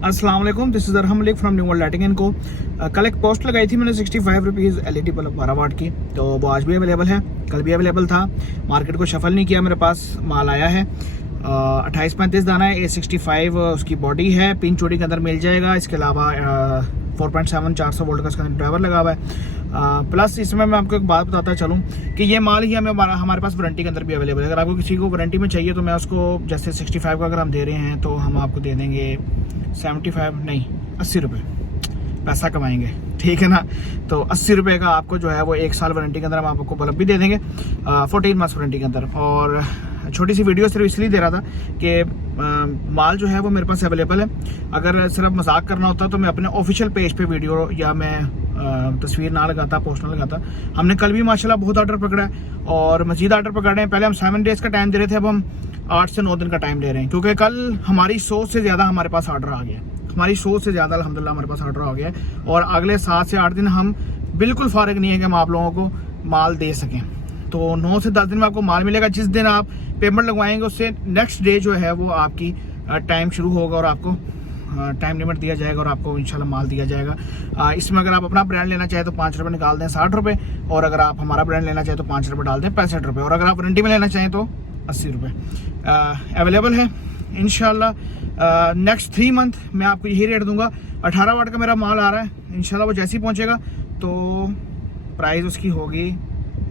अस्सलाम वालेकुम, this is Arham Malik from New World Lighting and Co. कल एक पोस्ट लगाई थी मैंने 65 रुपीज़ LED बल्ब 12 वाट की, तो वो आज भी अवेलेबल है, कल भी अवेलेबल था। मार्केट को शफल नहीं किया, मेरे पास माल आया है। 28-35 दाना है, A65 उसकी बॉडी है, पिन चोड़ी के अंदर मिल जाएगा। इसके अलावा 4.7 400 वोल्ट का इसका ड्राइवर लगा हुआ है। प्लस इसमें मैं आपको एक बात बताता चलूँ कि ये माल ही हमारे पास वारंटी के अंदर भी अवेलेबल है। अगर आपको किसी को वारंटी में चाहिए तो मैं उसको, जैसे 65 का अगर हम दे रहे हैं तो हम आपको दे देंगे 75 नहीं 80 रुपये पैसा कमाएंगे, ठीक है ना। तो 80 रुपये का आपको जो है वो 1 साल वारंटी के अंदर हम आपको बल्ब भी दे देंगे, 14 मंथ्स वारंटी के अंदर। और छोटी सी वीडियो सिर्फ इसलिए दे रहा था कि माल जो है वो मेरे पास अवेलेबल है। अगर सिर्फ मजाक करना होता तो मैं अपने ऑफिशियल पेज पे वीडियो या मैं तस्वीर ना लगाता, पोस्ट ना लगाता। हमने कल भी माशाल्लाह बहुत ऑर्डर पकड़ा है और मजीद ऑर्डर पकड़ रहे हैं। पहले हम 7 डेज़ का टाइम दे रहे थे, अब हम 8 से 9 दिन का टाइम दे रहे हैं, क्योंकि कल हमारी सोच से ज़्यादा हमारे पास ऑर्डर आ गया। हमारी सोच से ज़्यादा अल्हम्दुलिल्लाह हमारे पास ऑर्डर आ गया है और अगले 7 से 8 दिन हम बिल्कुल फारिग नहीं है कि हम आप लोगों को माल दे सकें। तो 9 से 10 दिन में आपको माल मिलेगा। जिस दिन आप पेमेंट लगवाएंगे उससे नेक्स्ट डे जो है वो आपकी टाइम शुरू होगा और आपको टाइम लिमिट दिया जाएगा और आपको इंशाल्लाह माल दिया जाएगा। इसमें अगर आप अपना ब्रांड लेना चाहें तो 5 रुपये निकाल दें 60 रुपये, और अगर आप हमारा ब्रांड लेना चाहें तो 5 रुपये डाल दें 65 रुपये, और अगर आप वारंटी में लेना चाहें तो 80 रुपये अवेलेबल है इंशाल्लाह। नेक्स्ट 3 मंथ मैं आपको यही रेट दूंगा। 18 वाट का मेरा माल आ रहा है, इंशाल्लाह वो जैसे ही पहुँचेगा तो प्राइस उसकी होगी,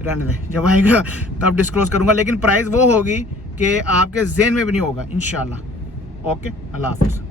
रहने दें, जब आएगा तब डिस्क्लोज करूंगा, लेकिन प्राइस वो होगी कि आपके ज़हन में भी नहीं होगा इंशाल्लाह। ओके, अल्लाह हाफिज़।